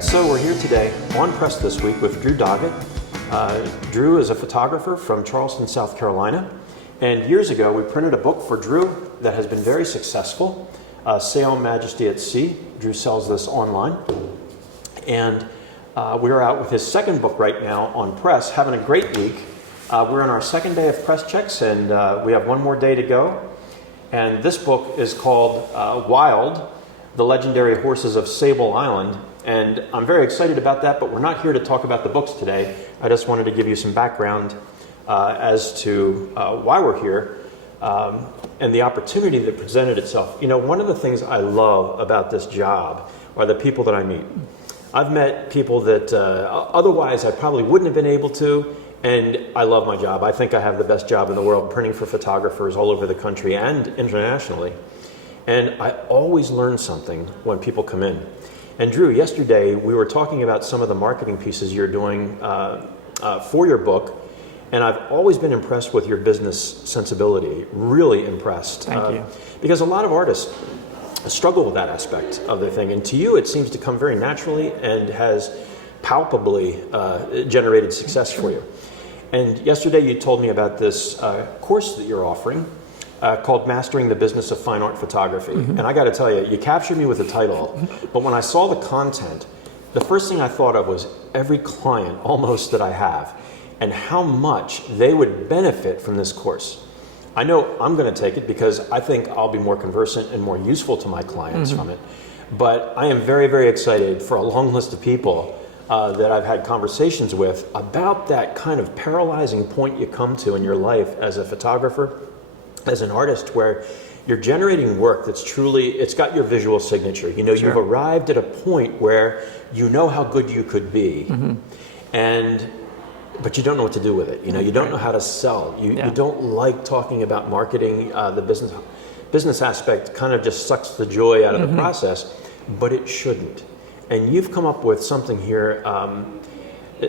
right, so we're here today on Press this week with Drew Doggett. Drew is a photographer from Charleston, South Carolina. And years ago, we printed a book for Drew that has been very successful, Sail Majesty at Sea. Drew sells this online. And we're out with his second book right now on Press, having a great week. We're on our second day of press checks, and we have one more day to go. And this book is called Wild, The Legendary Horses of Sable Island. And I'm very excited about that, but we're not here to talk about the books today. I just wanted to give you some background as to why we're here and the opportunity that presented itself. You know, one of the things I love about this job are the people that I meet. I've met people that otherwise I probably wouldn't have been able to, and I love my job. I think I have the best job in the world, printing for photographers all over the country and internationally. And I always learn something when people come in. And Drew, yesterday we were talking about some of the marketing pieces you're doing for your book, and I've always been impressed with your business sensibility, really impressed. Thank you. Because a lot of artists struggle with that aspect of the thing, and to you it seems to come very naturally and has palpably generated success for you. And yesterday you told me about this course that you're offering called Mastering the Business of Fine Art Photography. Mm-hmm. And I got to tell you, you captured me with the title, but when I saw the content, the first thing I thought of was every client almost that I have and how much they would benefit from this course. I know I'm going to take it because I think I'll be more conversant and more useful to my clients from it. But I am very, very excited for a long list of people that I've had conversations with about that kind of paralyzing point you come to in your life as a photographer, as an artist, where you're generating work that's truly, it's got your visual signature. You know, you've arrived at a point where you know how good you could be, but you don't know what to do with it. You know, you don't know how to sell. You don't like talking about marketing. The business aspect kind of just sucks the joy out of the process, but it shouldn't. And you've come up with something here,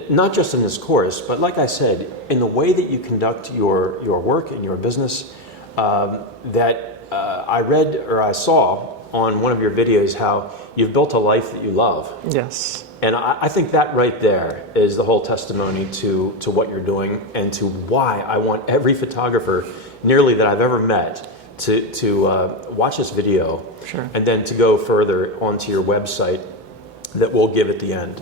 not just in this course, but like I said, in the way that you conduct your work and your business, that I read or I saw on one of your videos how you've built a life that you love. Yes. And I think that right there is the whole testimony to what you're doing and to why I want every photographer nearly that I've ever met to watch this video and then to go further onto your website that we'll give at the end.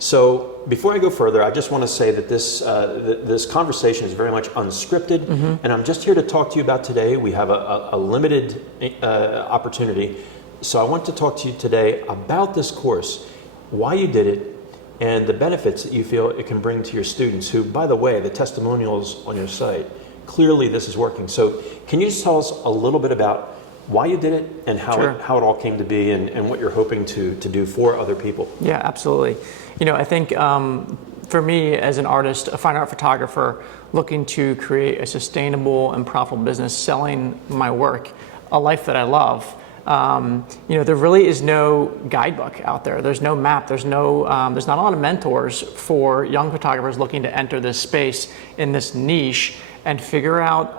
So before I go further, I just want to say that this conversation is very much unscripted, and I'm just here to talk to you about today. We have a limited opportunity, so I want to talk to you today about this course, why you did it, and the benefits that you feel it can bring to your students who, by the way, the testimonials on your site, clearly this is working. So can you just tell us a little bit about why you did it and how it all came to be and what you're hoping to do for other people? Yeah, absolutely. You know, I think for me as an artist, a fine art photographer, looking to create a sustainable and profitable business, selling my work, a life that I love, you know, there really is no guidebook out there. There's no map. There's not a lot of mentors for young photographers looking to enter this space in this niche and figure out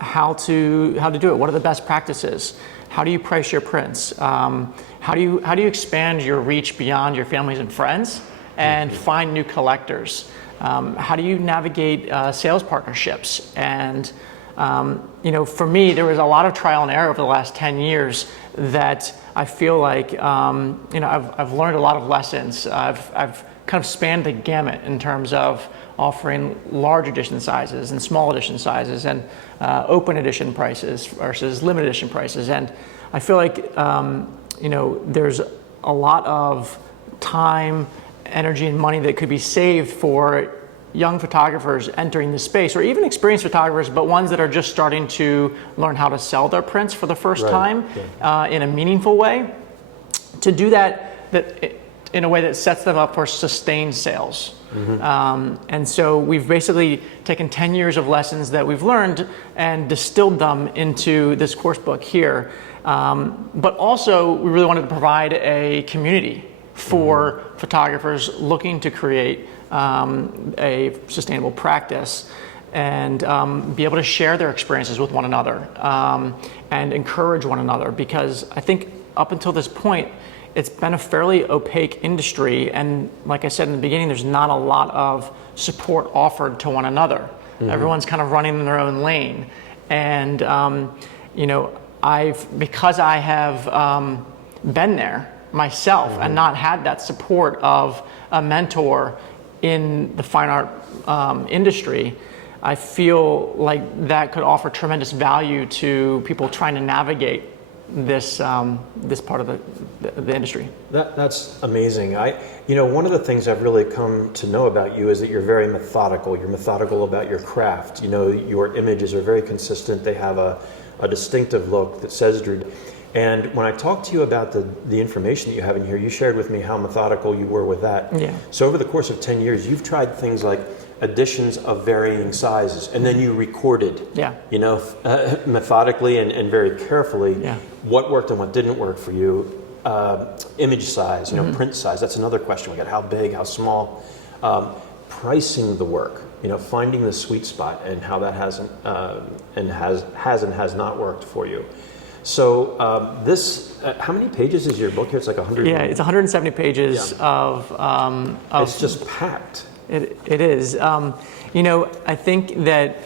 how to do it. What are the best practices? How do you price your prints? How do you expand your reach beyond your families and friends and find new collectors? How do you navigate sales partnerships? And you know, for me, there was a lot of trial and error over the last 10 years that I feel like you know, I've learned a lot of lessons. I've kind of spanned the gamut in terms of offering large edition sizes and small edition sizes and open edition prices versus limited edition prices. And I feel like you know, there's a lot of time, energy, and money that could be saved for young photographers entering the space, or even experienced photographers, but ones that are just starting to learn how to sell their prints for the first time in a meaningful way. To do that in a way that sets them up for sustained sales. And so we've basically taken 10 years of lessons that we've learned and distilled them into this course book here. But also we really wanted to provide a community for photographers looking to create a sustainable practice and be able to share their experiences with one another and encourage one another. Because I think up until this point, it's been a fairly opaque industry, and like I said in the beginning, there's not a lot of support offered to one another. Everyone's kind of running in their own lane, and because I have been there myself and not had that support of a mentor in the fine art industry, I feel like that could offer tremendous value to people trying to navigate this part of the industry. That's amazing. One of the things I've really come to know about you is that you're very methodical. You're methodical about your craft. Your images are very consistent. They have a distinctive look that says Drew. And when I talked to you about the information that you have in here, you shared with me how methodical you were with that. Yeah. So over the course of 10 years, you've tried things like editions of varying sizes, and then you recorded, methodically and very carefully what worked and what didn't work for you. Image size, print size, that's another question we got. How big, how small? Pricing the work, finding the sweet spot and how that has not worked for you. So this, how many pages is your book here? It's like 100. Yeah, it's 170 pages of. It's just packed. It is. I think that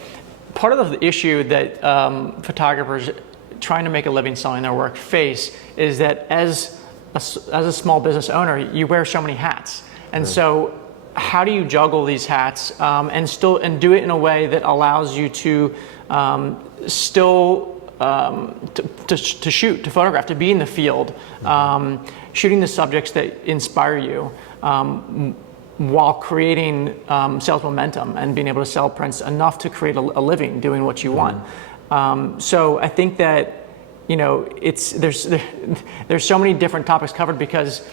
part of the issue that photographers trying to make a living selling their work face is that as a small business owner, you wear so many hats, and so how do you juggle these hats and do it in a way that allows you to still to shoot, to photograph, to be in the field, shooting the subjects that inspire you, while creating sales momentum and being able to sell prints enough to create a living doing what you want. So I think that there's so many different topics covered, because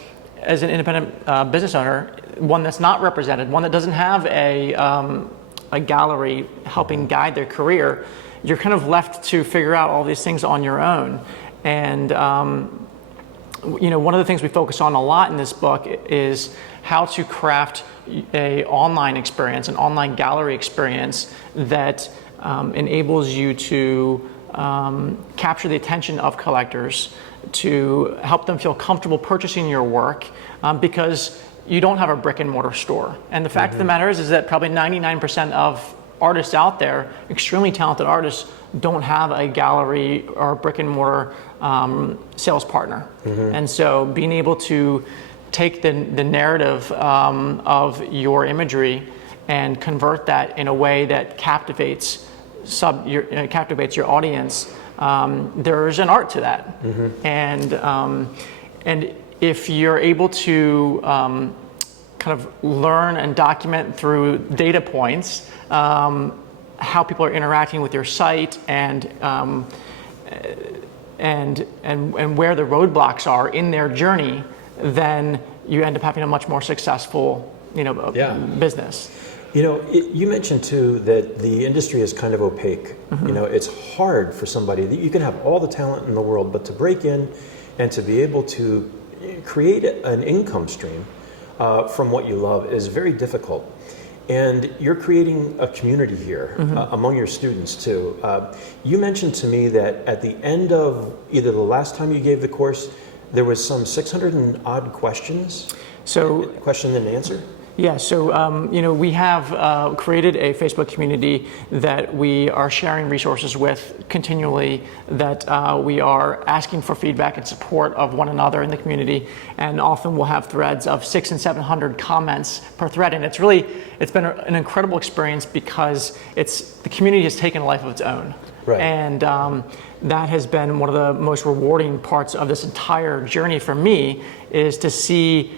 as an independent business owner, one that's not represented, one that doesn't have a gallery helping guide their career, you're kind of left to figure out all these things on your own. And one of the things we focus on a lot in this book is how to craft an online experience, an online gallery experience that enables you to capture the attention of collectors, to help them feel comfortable purchasing your work, because you don't have a brick and mortar store. And the fact of the matter is that probably 99% of artists out there, extremely talented artists, don't have a gallery or a brick and mortar sales partner. And so being able to take the narrative of your imagery and convert that in a way that captivates your audience, there's an art to that. And if you're able to kind of learn and document through data points how people are interacting with your site and where the roadblocks are in their journey, then you end up having a much more successful business. You mentioned too that the industry is kind of opaque. It's hard for somebody that you can have all the talent in the world, but to break in and to be able to create an income stream from what you love is very difficult. And you're creating a community here among your students too. You mentioned to me that at the end of either the last time you gave the course, there was some 600 and odd questions. So question and answer? Yeah, so we have created a Facebook community that we are sharing resources with continually, that we are asking for feedback and support of one another in the community, and often we'll have threads of 600 and 700 comments per thread, and it's been an incredible experience because the community has taken a life of its own. Right. And that has been one of the most rewarding parts of this entire journey for me, is to see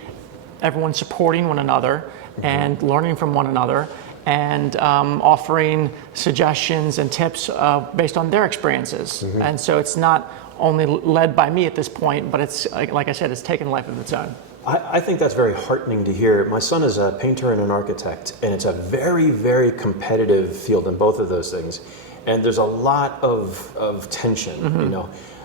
everyone supporting one another and learning from one another, and offering suggestions and tips based on their experiences. And so it's not only led by me at this point, but it's, like I said, it's taken a life of its own. I think that's very heartening to hear. My son is a painter and an architect, and it's a very, very competitive field in both of those things. And there's a lot of tension,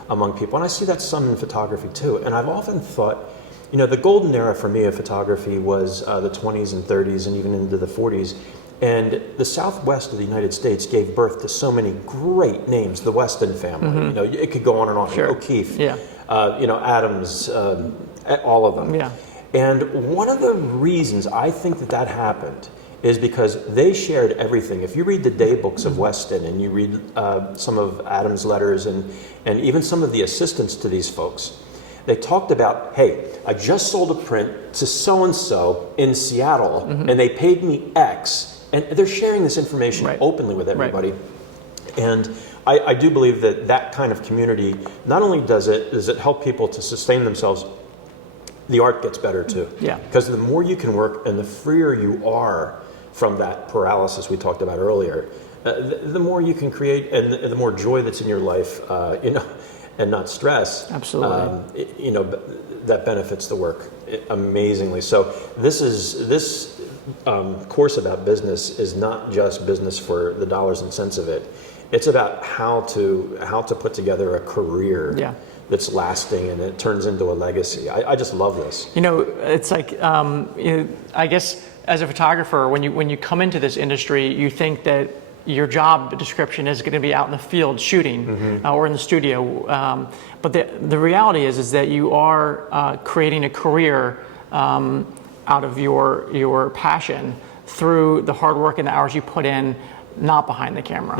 among people. And I see that some in photography too. And I've often thought, You know, the golden era for me of photography was the 20s and 30s and even into the 40s. And the Southwest of the United States gave birth to so many great names, the Weston family. You know, it could go on and on. Sure. O'Keefe, Yeah. you know, Adams, all of them. Yeah. And one of the reasons I think that that happened is because they shared everything. If you read the day books of Weston and you read some of Adams' letters and even some of the assistants to these folks, they talked about, hey, I just sold a print to so-and-so in Seattle and they paid me X. And they're sharing this information openly with everybody. Right. And I do believe that that kind of community, not only does it help people to sustain themselves, the art gets better too. Yeah. Because the more you can work and the freer you are from that paralysis we talked about earlier, the more you can create and the more joy that's in your life, you know, and not stress. Absolutely. You know, that benefits the work amazingly. So this course about business is not just business for the dollars and cents of it. It's about how to put together a career that's lasting and it turns into a legacy. I just love this. You know, it's like you know, I guess as a photographer, when you come into this industry, you think that your job description is going to be out in the field shooting or in the studio, but the reality is that you are creating a career out of your passion through the hard work and the hours you put in, not behind the camera.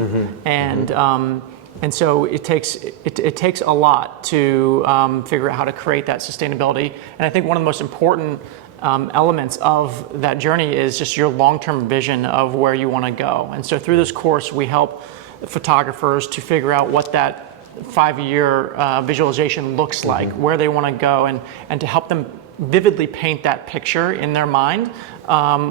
And so it takes a lot to figure out how to create that sustainability. And I think one of the most important elements of that journey is just your long-term vision of where you want to go. And so through this course, we help photographers to figure out what that 5-year visualization looks like, where they want to go, and to help them vividly paint that picture in their mind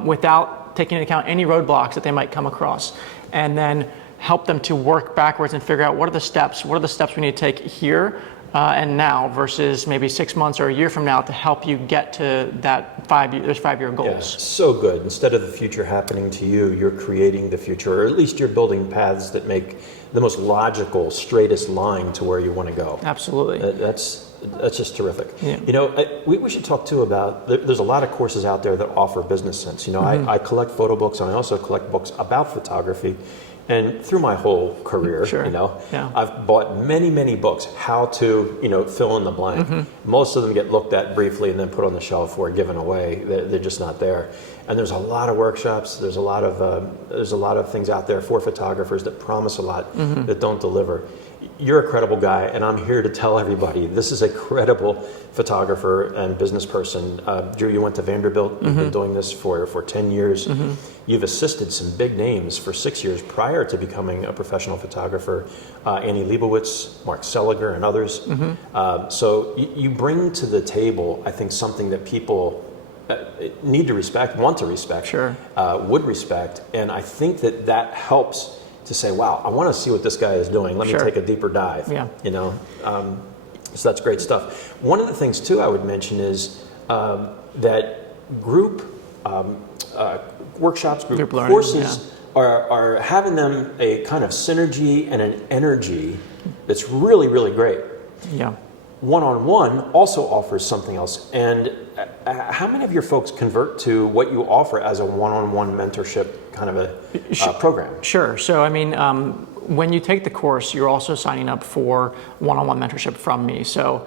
without taking into account any roadblocks that they might come across. And then help them to work backwards and figure out what are the steps we need to take here and now versus maybe 6 months or a year from now to help you get to that 5-year goals. Yeah, so good. Instead of the future happening to you, you're creating the future, or at least you're building paths that make the most logical, straightest line to where you want to go. Absolutely. That's just terrific. Yeah. You know, we should talk too about, there's a lot of courses out there that offer business sense. You know, I collect photo books and I also collect books about photography. And through my whole career, you know, I've bought many, many books, how to, you know, fill in the blank. Most of them get looked at briefly and then put on the shelf or given away. They're just not there. And there's a lot of workshops. There's a lot of things out there for photographers that promise a lot that don't deliver. You're a credible guy, and I'm here to tell everybody this is a credible photographer and business person. Drew, you went to Vanderbilt. You've been doing this for 10 years. You've assisted some big names for 6 years prior to becoming a professional photographer. Annie Leibovitz, Mark Seliger, and others. So you bring to the table, I think, something that people need to respect, want to respect, would respect. And I think that helps to say, wow, I want to see what this guy is doing. Let me take a deeper dive. You know, so that's great stuff. One of the things too I would mention is that group workshops, group learning, courses are having them a kind of synergy and an energy that's really, really great. One-on-one also offers something else. And how many of your folks convert to what you offer as a one-on-one mentorship kind of a program? Sure. So, I mean, when you take the course, you're also signing up for one-on-one mentorship from me. So,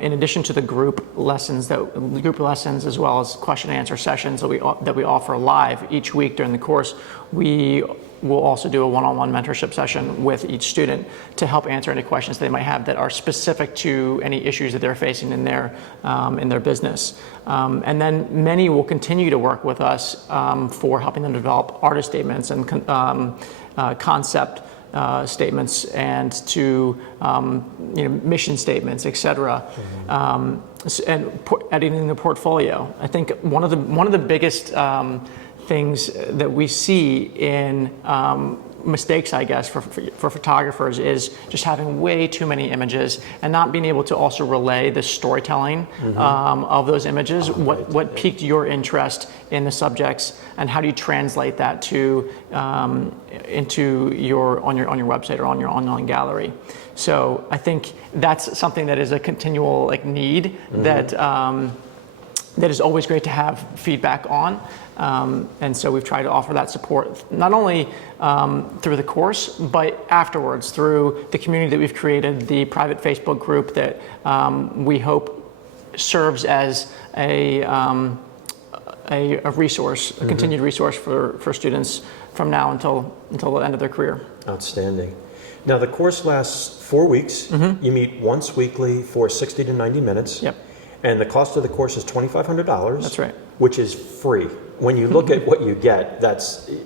in addition to the group lessons as well as question and answer sessions that we offer live each week during the course, we will also do a one-on-one mentorship session with each student to help answer any questions they might have that are specific to any issues that they're facing in their business. And then many will continue to work with us for helping them develop artist statements and concept statements and to mission statements, etc. And editing the portfolio. I think one of the biggest things that we see in mistakes, I guess, for photographers is just having way too many images and not being able to also relay the storytelling of those images. What piqued your interest in the subjects, and how do you translate that to into on your website or on your online gallery? So I think that's something that is a continual need that that is always great to have feedback on. And so we've tried to offer that support, not only through the course, but afterwards through the community that we've created, the private Facebook group that we hope serves as a resource, a continued resource for students from now until the end of their career. Outstanding. Now the course lasts 4 weeks. You meet once weekly for 60 to 90 minutes. Yep. And the cost of the course is $2,500. That's right. Which is free. When you look at what you get,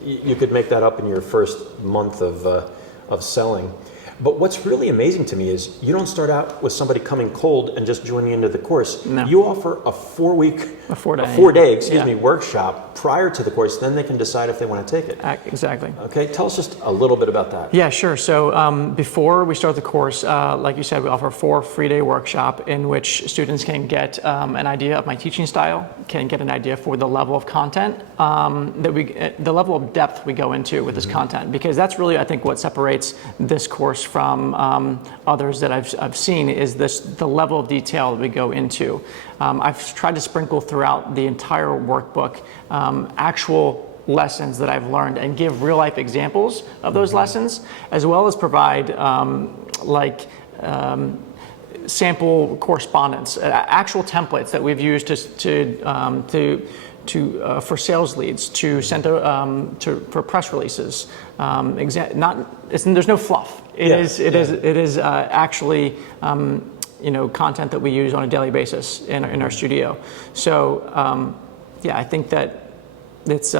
you could make that up in your first month of selling. But what's really amazing to me is you don't start out with somebody coming cold and just joining into the course. No. You offer a 4-day workshop prior to the course. Then they can decide if they want to take it. Exactly. Okay, tell us just a little bit about that. Yeah, sure. So before we start the course, like you said, we offer a 4 free-day workshop in which students can get an idea of my teaching style, can get an idea for the level of content the level of depth we go into with this content, because that's really, I think, what separates this course from others that I've seen is the level of detail that we go into. I've tried to sprinkle throughout the entire workbook actual lessons that I've learned and give real life examples of those lessons, as well as provide sample correspondence, actual templates that we've used for sales leads, to send for press releases. There's no fluff. It is actually content that we use on a daily basis in our studio. So I think that that's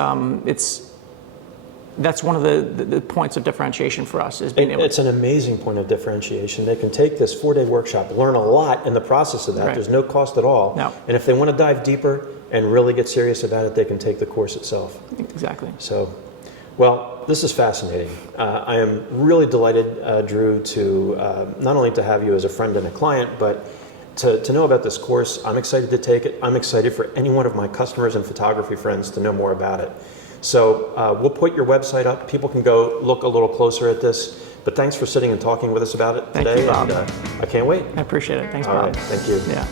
one of the points of differentiation for us, is being able. It's an amazing point of differentiation. They can take this 4-day workshop, learn a lot in the process of that. Right. There's no cost at all. No. And if they want to dive deeper and really get serious about it, they can take the course itself. Exactly. So, well, this is fascinating. I am really delighted, Drew, to not only to have you as a friend and a client, but to know about this course. I'm excited to take it. I'm excited for any one of my customers and photography friends to know more about it. So we'll put your website up. People can go look a little closer at this. But thanks for sitting and talking with us about it today. Thank you, Bob. And, I can't wait. I appreciate it. Thanks, All Bob. right. Thank you. Yeah.